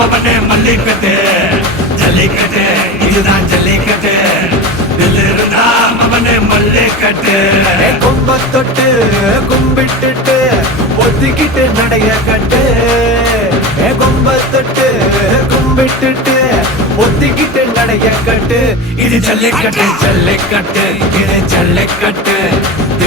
இருந்தா மவனே மல்லிக்கட்டு ஜல்லிக்கட்டு இதுதான் ஜல்லிக்கட்டு தில்லு இருந்தா மவனே மல்லிக்கட்டு கும்ப தொட்டு கும்பிட்டுட்டு ஒத்திக்கிட்டு நடைய கட்டு கும்ப தொட்டு கும்பிட்டுட்டு ஒத்திக்கிட்டு நடைய கட்டு இது ஜல்லிக்கட்டு ஜல்லிக்கட்டு இது ஜல்லிக்கட்டு.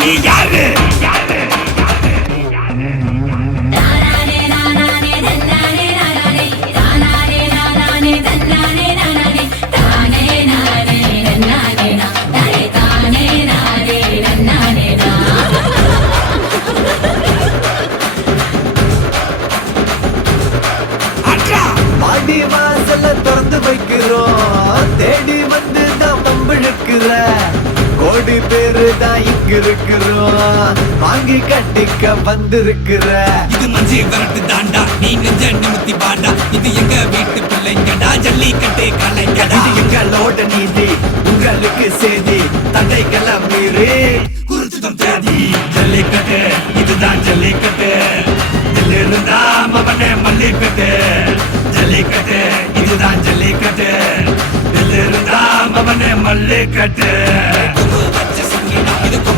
நீ யாரு? தான் இங்க இருக்கிறோம். வாங்கி கட்டிக்க வந்திருக்கிற. இது மஞ்சி விரட்டு தாண்டா. நீ நெஞ்ச நிமித்தி பாண்டா இது எங்க வீட்டு பிள்ளைங்கடா. ஜல்லிக்கட்டு கலைஞடா இது எங்களோட நீதி. உங்களுக்கு செய்தி தடைகளை மீறி. குறிச்சுதம் தேதி ஜல்லிக்கட்டு. இதுதான் ஜல்லிக்கட்டு. இருந்தா மவனே மல்லிக்கட்டு. ஜல்லிக்கட்டு. இதுதான் ஜல்லிக்கட்டு. இருந்தா மவனே மல்லிக்கட்டு.